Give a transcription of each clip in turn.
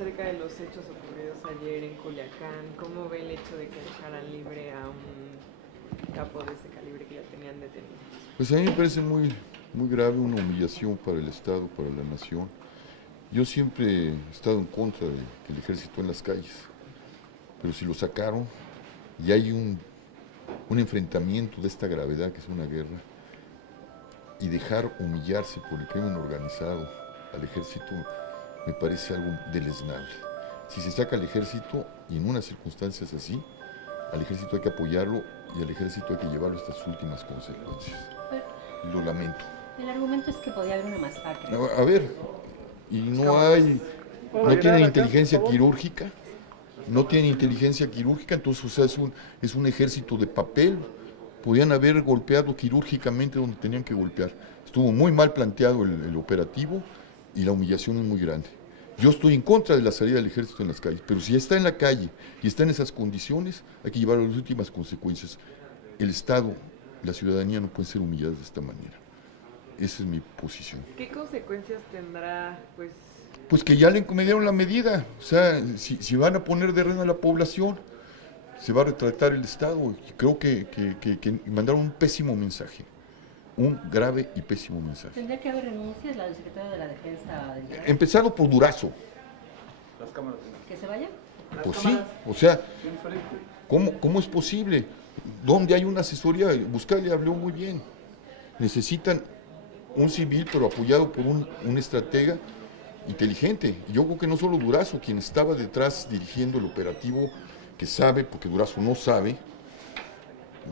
acerca de los hechos ocurridos ayer en Culiacán. ¿Cómo ve el hecho de que dejaran libre a un capo de ese calibre que ya tenían detenido? Pues a mí me parece muy grave, una humillación para el Estado, para la nación. Yo siempre he estado en contra de que el ejército en las calles, pero si lo sacaron y hay un enfrentamiento de esta gravedad, que es una guerra, y dejar humillarse por el crimen organizado al ejército, me parece algo deleznable. Si se saca al ejército, y en unas circunstancias así, al ejército hay que apoyarlo y al ejército hay que llevarlo hasta sus últimas consecuencias. Y lo lamento. El argumento es que podía haber una masacre. A ver, y no tienen inteligencia quirúrgica, entonces, o sea, es un ejército de papel. Podían haber golpeado quirúrgicamente donde tenían que golpear. Estuvo muy mal planteado el operativo y la humillación es muy grande. Yo estoy en contra de la salida del ejército en las calles, pero si está en la calle y está en esas condiciones, hay que llevarlo a las últimas consecuencias. El Estado, la ciudadanía no pueden ser humilladas de esta manera. Esa es mi posición. ¿Qué consecuencias tendrá, pues? Pues que ya le dieron la medida. O sea, si van a poner de rehén a la población, se va a retractar el Estado. Creo que mandaron un pésimo mensaje, un grave y pésimo mensaje. ¿Tendría que haber renuncias la del secretario de la Defensa? Empezando por Durazo. Las cámaras. ¿Que se vaya? Pues sí, o sea, ¿cómo es posible? ¿Dónde hay una asesoría? Buscalia habló muy bien. Necesitan un civil, pero apoyado por un estratega inteligente. Y yo creo que no solo Durazo, quien estaba detrás dirigiendo el operativo, que sabe, porque Durazo no sabe,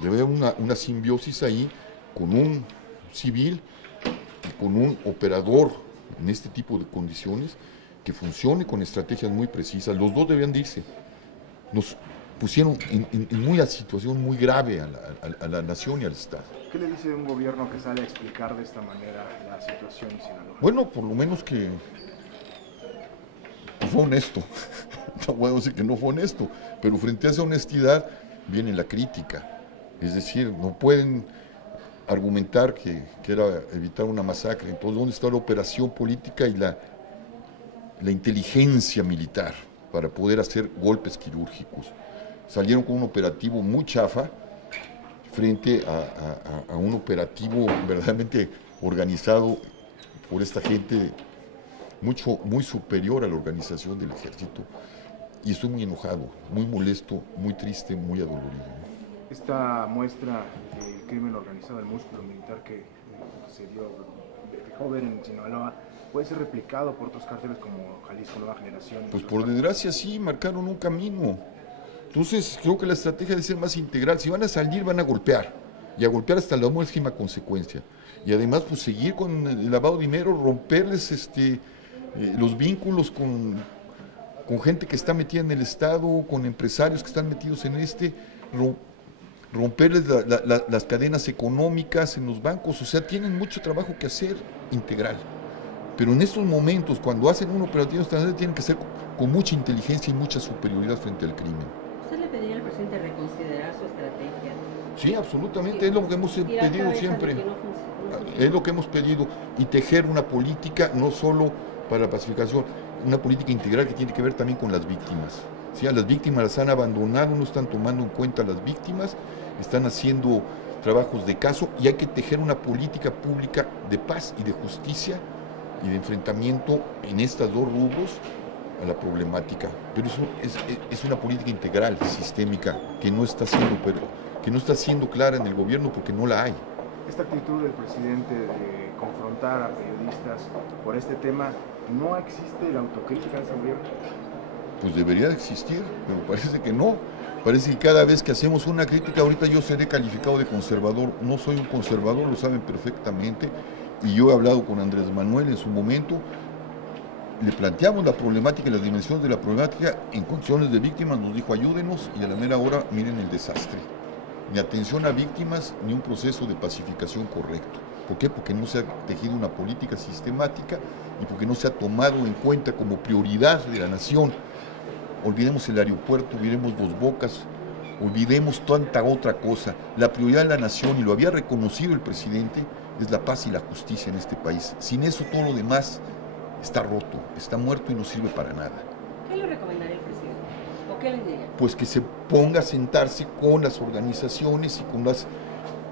debe haber una simbiosis ahí con un civil y con un operador en este tipo de condiciones que funcione con estrategias muy precisas. Los dos debían de irse. Nos pusieron en una situación muy grave a la nación y al Estado. ¿Qué le dice un gobierno que sale a explicar de esta manera la situación en Sinaloa? Bueno, por lo menos que fue honesto. No puedo decir que no fue honesto, pero frente a esa honestidad viene la crítica. Es decir, no pueden argumentar que era evitar una masacre. Entonces, ¿dónde está la operación política y la inteligencia militar para poder hacer golpes quirúrgicos? Salieron con un operativo muy chafa frente a un operativo verdaderamente organizado por esta gente muy superior a la organización del ejército. Y estoy muy enojado, muy molesto, muy triste, muy adolorido. Esta muestra del crimen organizado, el músculo militar que se dejó ver en Sinaloa, ¿puede ser replicado por otros cárteles como Jalisco Nueva Generación? Pues por desgracia sí, marcaron un camino. Entonces creo que la estrategia debe ser más integral. Si van a salir, van a golpear, y a golpear hasta la última consecuencia. Y además, pues seguir con el lavado de dinero, romperles los vínculos con gente que está metida en el Estado, con empresarios que están metidos en romperles las cadenas económicas en los bancos. O sea, tienen mucho trabajo que hacer integral. Pero en estos momentos, cuando hacen un operativo extranjero, tienen que ser con mucha inteligencia y mucha superioridad frente al crimen. ¿Usted le pediría al presidente reconsiderar su estrategia? Sí, absolutamente, es lo que hemos pedido siempre. Es lo que hemos pedido, y tejer una política no solo para la pacificación, una política integral que tiene que ver también con las víctimas. ¿Sí? A las víctimas las han abandonado, no están tomando en cuenta a las víctimas, están haciendo trabajos de caso, y hay que tejer una política pública de paz y de justicia y de enfrentamiento en estas dos rubros a la problemática. Pero es una política integral, sistémica, que no está siendo clara en el gobierno porque no la hay. Esta actitud del presidente de confrontar a periodistas por este tema, ¿no existe la autocrítica de ese gobierno? Pues debería de existir, pero parece que no. Parece que cada vez que hacemos una crítica, ahorita yo seré calificado de conservador. No soy un conservador, lo saben perfectamente, y yo he hablado con Andrés Manuel en su momento. Le planteamos la problemática y las dimensiones de la problemática en condiciones de víctimas, nos dijo ayúdenos, y a la mera hora miren el desastre. Ni atención a víctimas, ni un proceso de pacificación correcto. ¿Por qué? Porque no se ha tejido una política sistemática y porque no se ha tomado en cuenta como prioridad de la nación. Olvidemos el aeropuerto, olvidemos Dos Bocas, olvidemos tanta otra cosa. La prioridad de la nación, y lo había reconocido el presidente, es la paz y la justicia en este país. Sin eso todo lo demás está roto, está muerto y no sirve para nada. ¿Qué le recomendaría el presidente? ¿O qué le diría? Pues que se ponga a sentarse con las organizaciones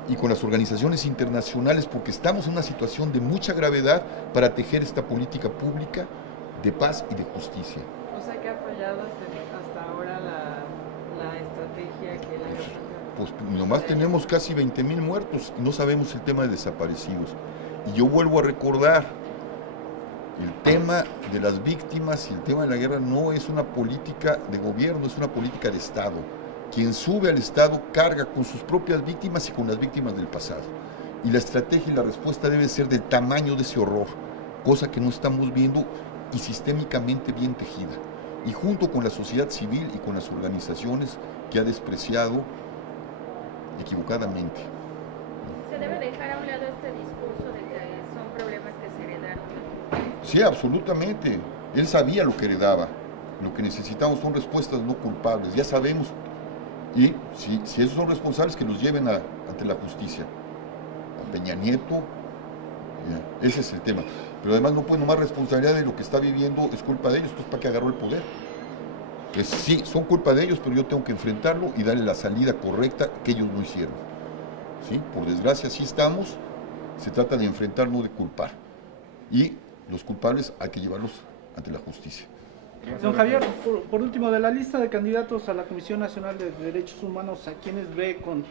y con las organizaciones internacionales, porque estamos en una situación de mucha gravedad para tejer esta política pública de paz y de justicia. O sea que ha fallado hasta ahora la estrategia que él había planteado. Pues nomás tenemos casi 20,000 muertos y no sabemos el tema de desaparecidos. Y yo vuelvo a recordar, el tema de las víctimas y el tema de la guerra no es una política de gobierno, es una política de Estado. Quien sube al Estado carga con sus propias víctimas y con las víctimas del pasado. Y la estrategia y la respuesta debe ser del tamaño de ese horror, cosa que no estamos viendo y sistémicamente bien tejida. Y junto con la sociedad civil y con las organizaciones que ha despreciado equivocadamente. ¿Se debe dejar a un lado este discurso de que son problemas que se heredaron? Sí, absolutamente. Él sabía lo que heredaba. Lo que necesitamos son respuestas no culpables, ya sabemos. Y si esos son responsables, que los lleven ante la justicia. A Peña Nieto, ese es el tema. Pero además no puede nomás responsabilidad de lo que está viviendo, es culpa de ellos, entonces ¿para qué agarró el poder? Pues sí, son culpa de ellos, pero yo tengo que enfrentarlo y darle la salida correcta que ellos no hicieron. ¿Sí? Por desgracia, así estamos. Se trata de enfrentar, no de culpar. Y los culpables hay que llevarlos ante la justicia. Don Javier, por último, de la lista de candidatos a la Comisión Nacional de Derechos Humanos, ¿a quiénes ve con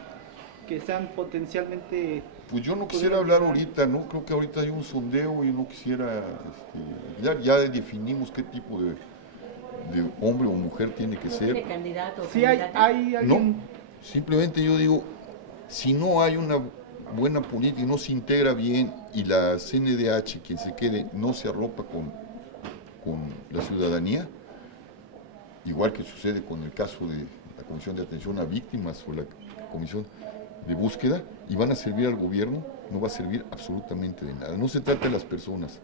que sean potencialmente...? Pues yo no quisiera hablar ahorita, ¿no? Creo que ahorita hay un sondeo y no quisiera... ya definimos qué tipo de hombre o mujer tiene que ¿No ser. tiene candidato o Sí, candidata? hay No, alguien... simplemente yo digo, si no hay una buena política y no se integra bien y la CNDH, quien se quede, no se arropa con la ciudadanía, igual que sucede con el caso de la Comisión de Atención a Víctimas o la Comisión de Búsqueda, y van a servir al gobierno, no va a servir absolutamente de nada. No se trata de las personas,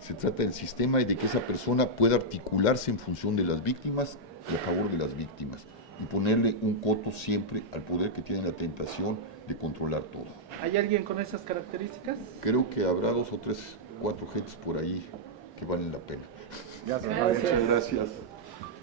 se trata del sistema y de que esa persona pueda articularse en función de las víctimas y a favor de las víctimas, y ponerle un coto siempre al poder que tiene la tentación de controlar todo. ¿Hay alguien con esas características? Creo que habrá 2 o 3, 4 gentes por ahí que valen la pena. Gracias. Muchas gracias.